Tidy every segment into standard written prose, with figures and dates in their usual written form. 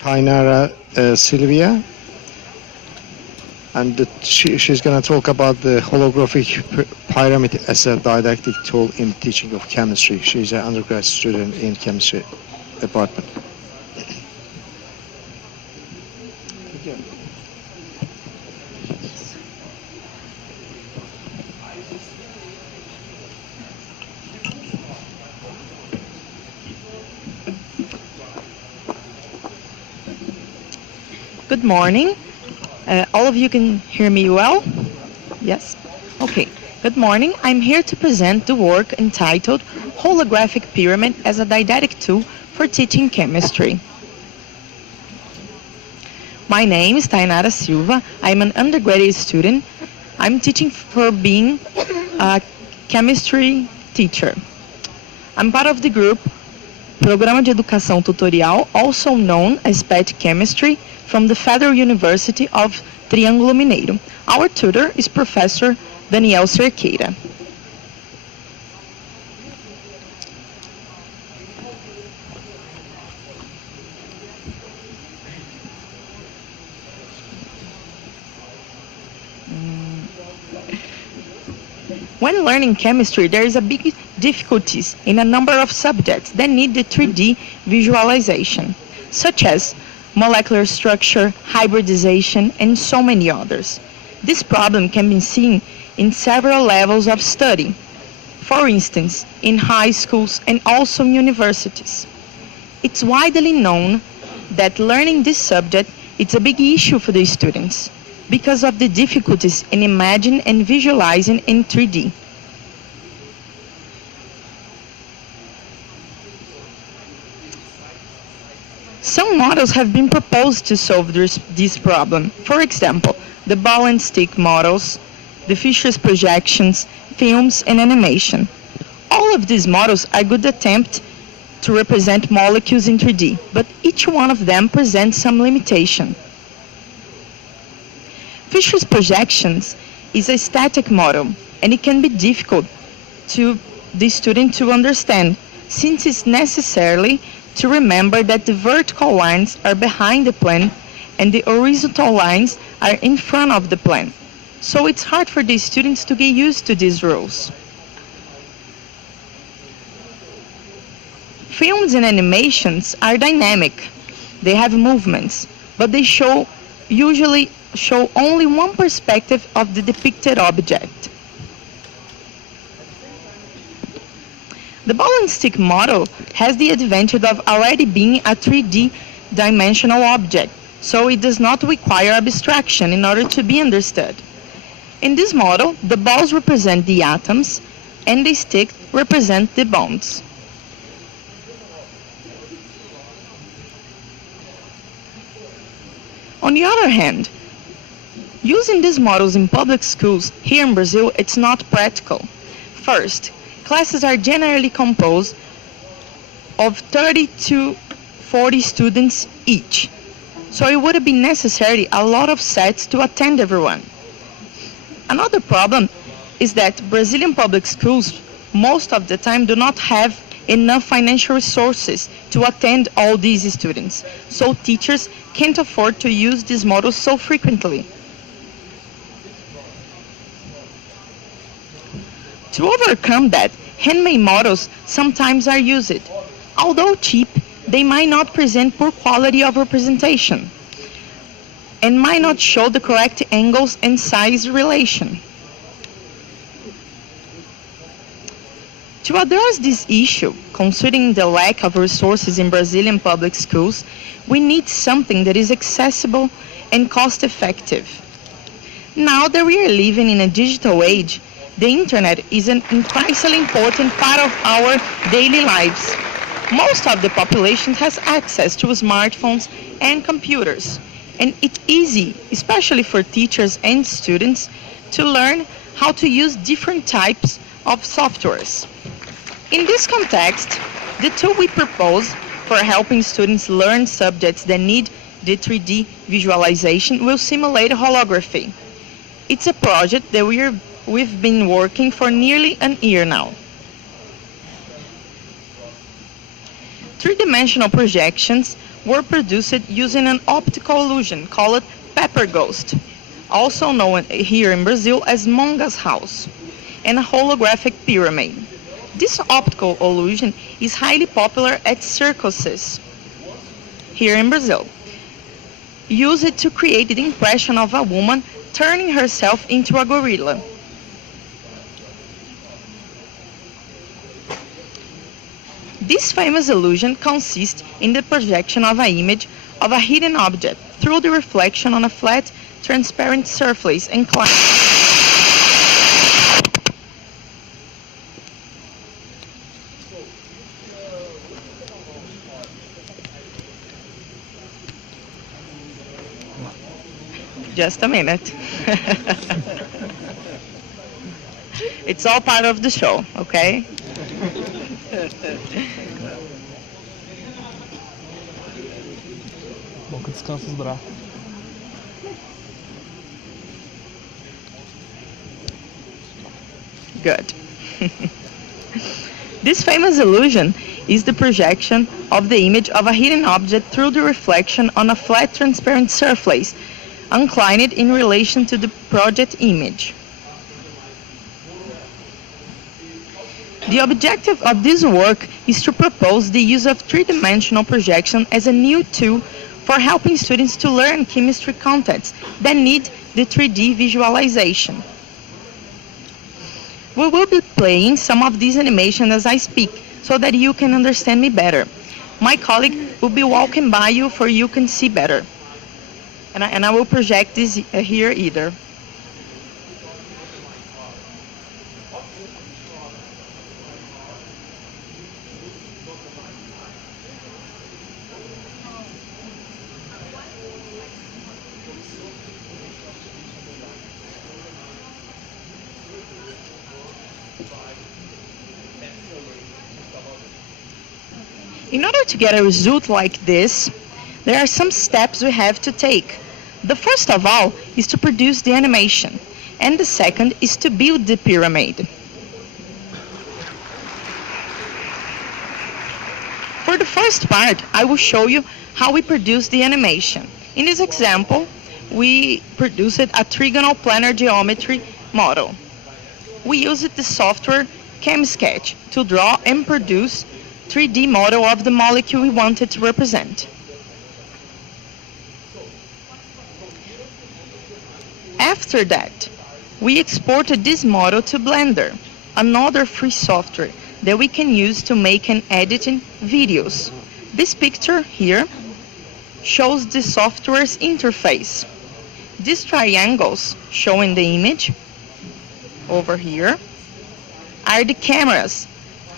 Taynara Silva, and she's going to talk about the holographic pyramid as a didactic tool in teaching of chemistry. She's an undergrad student in chemistry department. Good morning. All of you can hear me well? Yes? Okay. Good morning. I'm here to present the work entitled Holographic Pyramid as a Didactic Tool for Teaching Chemistry. My name is Taynara Silva. I'm an undergraduate student. I'm teaching for being a chemistry teacher. I'm part of the group Programa de Educação Tutorial, also known as PET Chemistry, from the Federal University of Triângulo Mineiro. Our tutor is Professor Daniel Cerqueira. When learning chemistry, there is a big difficulties in a number of subjects that need the 3D visualization, such as molecular structure, hybridization, and so many others. This problem can be seen in several levels of study, for instance, in high schools and also in universities. It's widely known that learning this subject is a big issue for the students because of the difficulties in imagining and visualizing in 3D. Some models have been proposed to solve this problem. For example, the ball and stick models, the Fisher's projections, films, and animation. All of these models are good attempts to represent molecules in 3D, but each one of them presents some limitation. Fisher's projections is a static model, and it can be difficult to the student to understand, since it's necessarily to remember that the vertical lines are behind the plane and the horizontal lines are in front of the plane. So it's hard for the students to get used to these rules. Films and animations are dynamic. They have movements, but they usually show only one perspective of the depicted object. The ball and stick model has the advantage of already being a 3D dimensional object, so it does not require abstraction in order to be understood. In this model, the balls represent the atoms and the stick represent the bonds. On the other hand, using these models in public schools here in Brazil, it's not practical. First, classes are generally composed of 30 to 40 students each, so it would be necessary a lot of sets to attend everyone. Another problem is that Brazilian public schools most of the time do not have enough financial resources to attend all these students, so teachers can't afford to use these models so frequently. To overcome that, handmade models sometimes are used. Although cheap, they might not present poor quality of representation and might not show the correct angles and size relation. To address this issue, considering the lack of resources in Brazilian public schools, we need something that is accessible and cost-effective. Now that we are living in a digital age, the internet is an increasingly important part of our daily lives. Most of the population has access to smartphones and computers, and it's easy, especially for teachers and students, to learn how to use different types of softwares. In this context, the tool we propose for helping students learn subjects that need the 3D visualization will simulate holography. It's a project that we've been working for nearly a year now. Three-dimensional projections were produced using an optical illusion called pepper ghost, also known here in Brazil as Monga's house, and a holographic pyramid. This optical illusion is highly popular at circuses here in Brazil. Use it to create the impression of a woman turning herself into a gorilla. This famous illusion consists in the projection of an image of a hidden object through the reflection on a flat, transparent surface inclined. Just a minute. It's all part of the show, okay? Bom que descansa os braços. Good. This famous illusion is the projection of the image of a hidden object through the reflection on a flat transparent surface, inclined in relation to the project image. The objective of this work is to propose the use of three-dimensional projection as a new tool for helping students to learn chemistry concepts that need the 3D visualization. We will be playing some of these animations as I speak, so that you can understand me better. My colleague will be walking by you so you can see better. And I will project this here either. In order to get a result like this, there are some steps we have to take. The first of all is to produce the animation, and the second is to build the pyramid. For the first part, I will show you how we produce the animation. In this example, we produced a trigonal planar geometry model. We used the software ChemSketch to draw and produce 3D model of the molecule we wanted to represent. After that, we exported this model to Blender, another free software that we can use to make and editing videos. This picture here shows the software's interface. These triangles showing the image over here are the cameras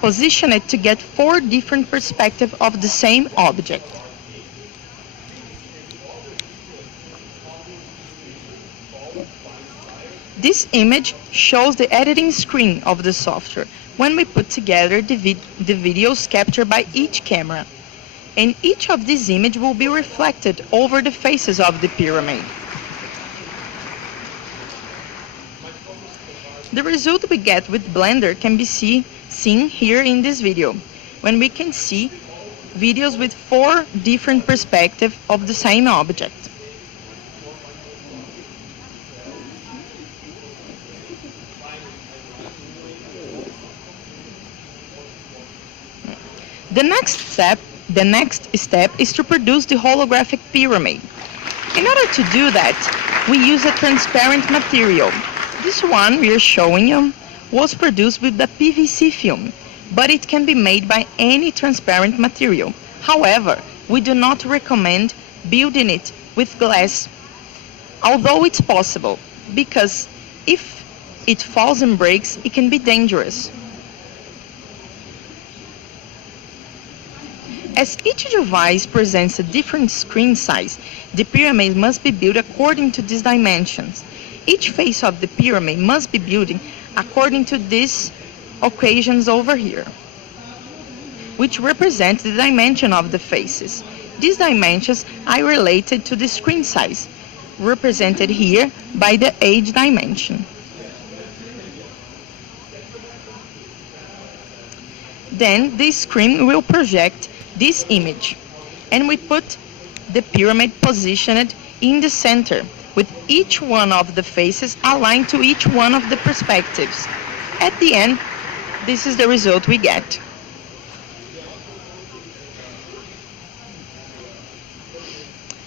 positioned to get 4 different perspectives of the same object. This image shows the editing screen of the software when we put together the videos captured by each camera. And each of these images will be reflected over the faces of the pyramid. The result we get with Blender can be seen here in this video, when we can see videos with 4 different perspectives of the same object. The next step is to produce the holographic pyramid. In order to do that, we use a transparent material. This one we are showing you was produced with the PVC film, but it can be made by any transparent material. However, we do not recommend building it with glass, although it's possible, because if it falls and breaks, it can be dangerous. As each device presents a different screen size, the pyramid must be built according to these dimensions. Each face of the pyramid must be built according to these equations over here, which represent the dimension of the faces. These dimensions are related to the screen size, represented here by the age dimension. Then the screen will project this image. and we put the pyramid positioned in the center, with each one of the faces aligned to each one of the perspectives. At the end, this is the result we get.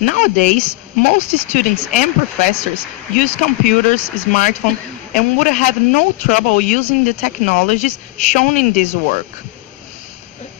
Nowadays, most students and professors use computers, smartphones, and would have no trouble using the technologies shown in this work.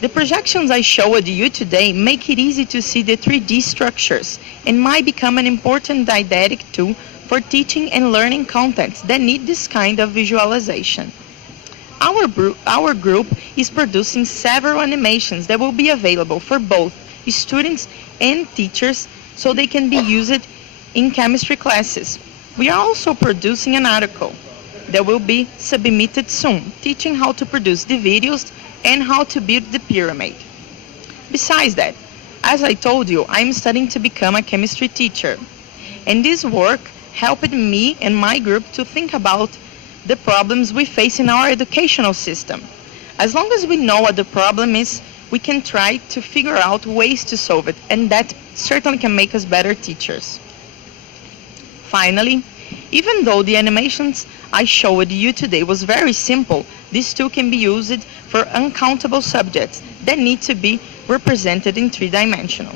The projections I showed you today make it easy to see the 3D structures and might become an important didactic tool for teaching and learning contents that need this kind of visualization. Our group is producing several animations that will be available for both students and teachers so they can be used in chemistry classes. We are also producing an article that will be submitted soon, teaching how to produce the videos and how to build the pyramid. Besides that, as I told you, I'm studying to become a chemistry teacher. And this work helped me and my group to think about the problems we face in our educational system. As long as we know what the problem is, we can try to figure out ways to solve it, and that certainly can make us better teachers. Finally, even though the animations I showed you today was very simple, this tool can be used for uncountable subjects that need to be represented in three-dimensional.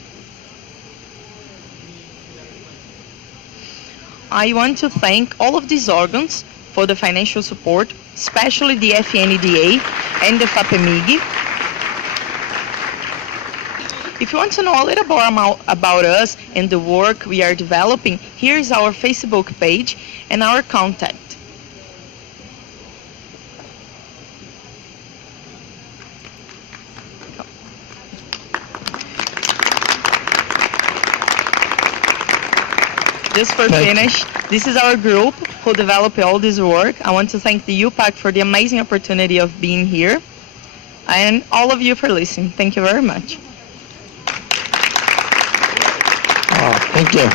I want to thank all of these organs for the financial support, especially the FNDA and the FAPEMIG. If you want to know a little more about us and the work we are developing, here is our Facebook page and our contact. Just for finish, this is our group who developed all this work. I want to thank the UPAC for the amazing opportunity of being here, and all of you for listening. Thank you very much. Thank you.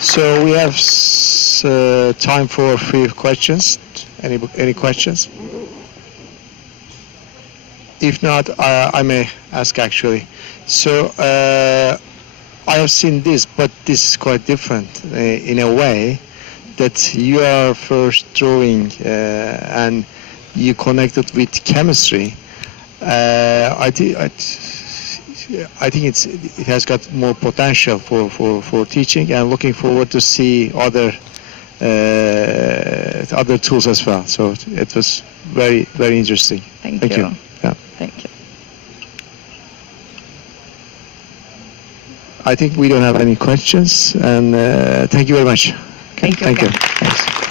So we have time for a few questions. Any questions? If not, I may ask actually. So I have seen this, but this is quite different in a way that you are first drawing and you connected with chemistry. I think it has got more potential for teaching, and looking forward to see other tools as well. So it was very, very interesting. Thank you. Yeah. Thank you. I think we don't have any questions, and thank you very much. Okay, Thank you. Thanks.